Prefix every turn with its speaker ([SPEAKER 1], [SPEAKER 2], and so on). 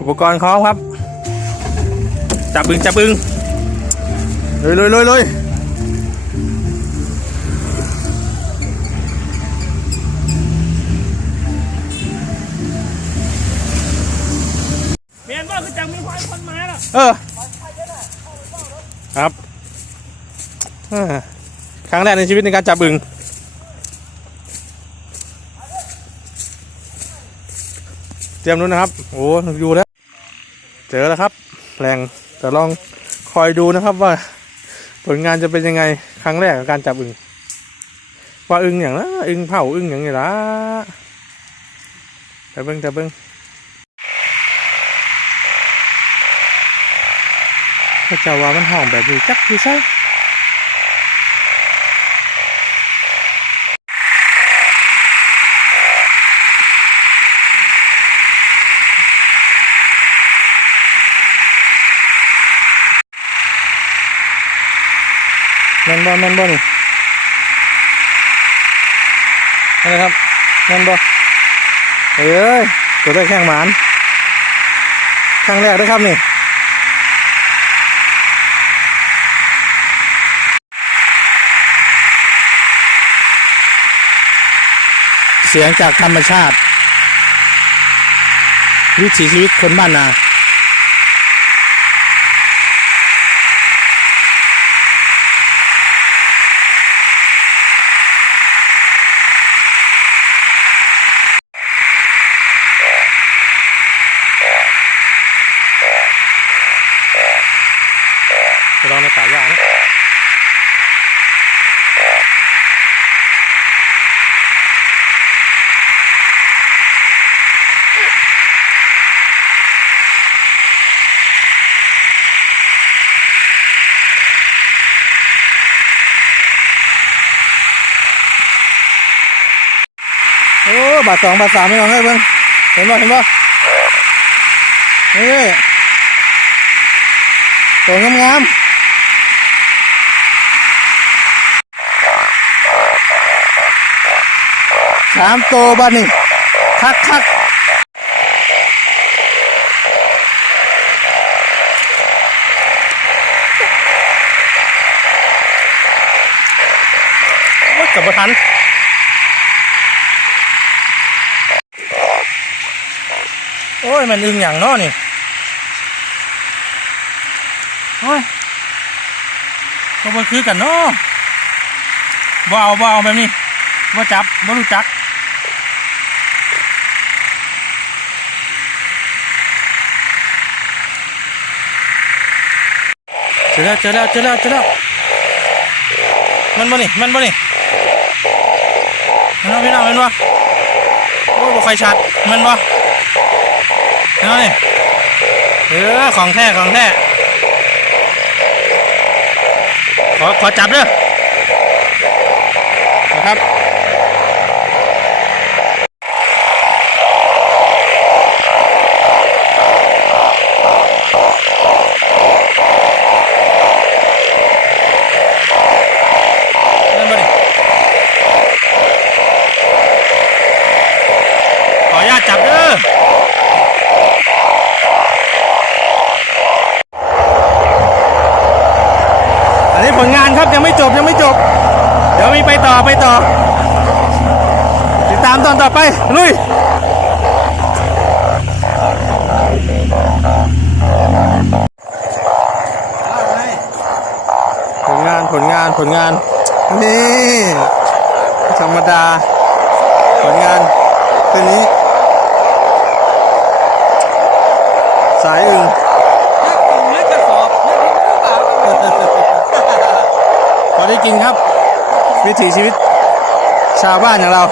[SPEAKER 1] อุปกรณ์พร้อมครับ จับบึงจับบึงเลยเลยเลยเลยเมียนว่าคือจังมีควายคนมาแล้วเออครับเออครั้งแรกในชีวิตในการจับบึงเตรียมนู้นนะครับ โอ้อยู่แล้ว เจอแล้วครับแรงแต่ลองคอยดูนะครับว่า ผลงานจะเป็นยังไงครั้งแรกกับการจับอึงว่าอึงอย่างนะอึงเผาอึงอย่างนี้ละแต่เบิ้งแต่เบิ้งถ้าเจะว่ามันห้องแบบนี้จักคือใช่ แมนบอแมนบอนี่นี่นะครับแมนบอเอ้ยตัวได้แข้งหมานครั้งแรกเด้วยครับนี่เสียงจากธรรมชาติ วิถีชีวิตคนบ้านนา ในป่าหญ้านะโอ้บาทสองบาทสามไม่ลองให้เบิ่งเห็นบ่เห็นบ่นี่ตัวงามๆ สามโตบ้านี่คักคักโอ้ยกลับมาทันโอ้ย มันอึงอย่างน้อนี่ โอ้ยก็มันคือกันนาะ บ่เอาบ่เอาแบบนี้บ่จับบ่รู้จักเจอแล้วเจอแล้วเจอแล้วเจอแล้วมันบ่นี่มันบ่นี่มันบ่พี่น้องมันบ่โอ้ยบ่ไฟชัดมันบ่เอานี่เออของแท้ของแท้ขอขอจับเด้อ นะครับนั่นบ่ดิขออนุญาตจับด้ออันนี้ผลงานครับยังไม่จบยังไม่จบ เดี๋ยวมีไปต่อไปต่อ ติดตามตอนต่อไป ลุยผลงานผลงานผลงาน นี่ธรรมดา ผลงานคืนนี้ สายอึง
[SPEAKER 2] ไม่กระสอบไม่ทิ้งหรือเปล่า
[SPEAKER 1] พอได้กินครับ วิถีชีวิตชาวบ้านอย่างเรา